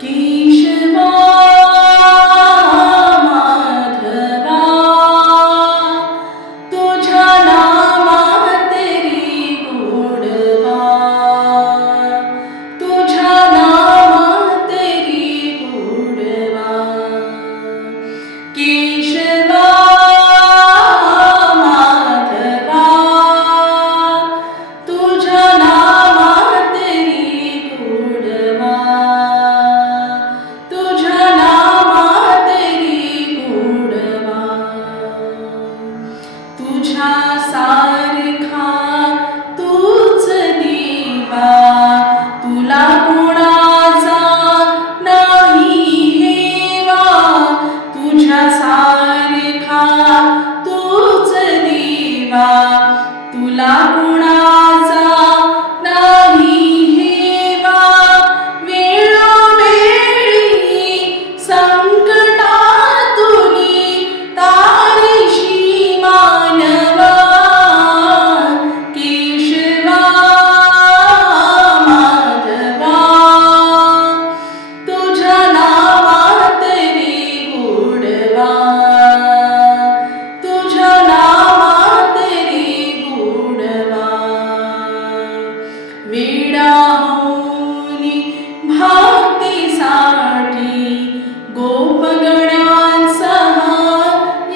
केशवा माधवा तुझ्या नामात तेरी गोडवा, तुझ्या नामात तेरी गोडवा. केशवा माधवा तुझ्या नामात तेरी गोडवा, तुझ्या नामात तेरी गोडवा. तुझ्या सारखा तूच देवा, तुला कोणाचा नाही हेवा. तुझ्या सारखा तूच देवा, तुला कोणाचा नाही हेवा. वेळोवेळी संकटातुनी तारीशी मानवा. केशवा माधवा तुझ्या नामात तेरी गोडवा, तुझ्या नामात तेरी गोडवा. वेडा होऊनी भक्तीसाठी गोपगणांसह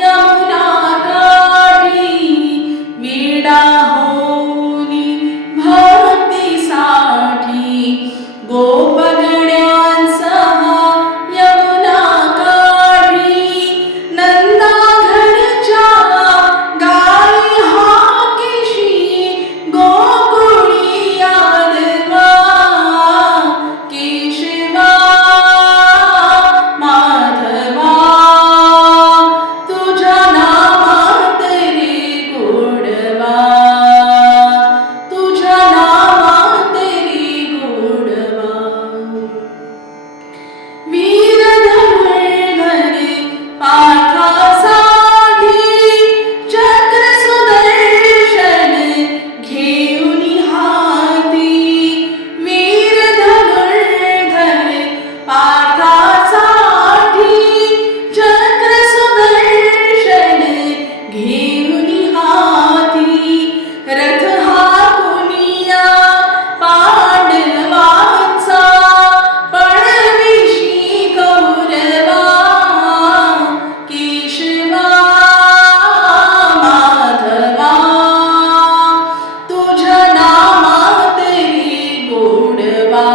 यमुना काठी. वेडा होऊनी भक्तीसाठी गोपगणांसह यमुना काठी. नंदा घरच्या गाई हाकेशी गोकुळी यादवा. केशवा माधवा तुझ्या नामात तेरी गोडवा, तुझ्या नामात तेरी गोडवा. वीर धनुर्धर पार्थासाठी चक्र सुदर्शन घेऊनी हाती. वीर धनुर्धर पार्थासाठी चक्र सुदर्शन घेऊनी हाती. रथ हाकुनिया पांडवांचा पळविशी कौरवा. केशवा माधवा तुझ्या नामात तेरी गोडवा,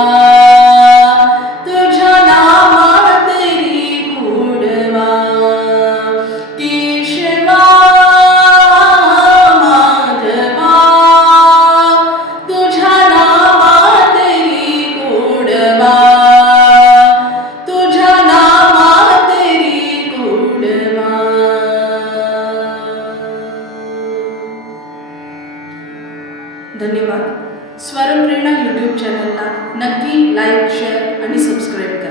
तुझ्या नामात तेरी गोडवा. केशवा माधवा तुझ्या नामात तेरी गोडवा, तुझ्या नामात तेरी गोडवा. धन्यवाद. स्वरप्रेरणा यूट्यूब चॅनलला नक्की लाईक, शेअर आणि सबस्क्राईब करा.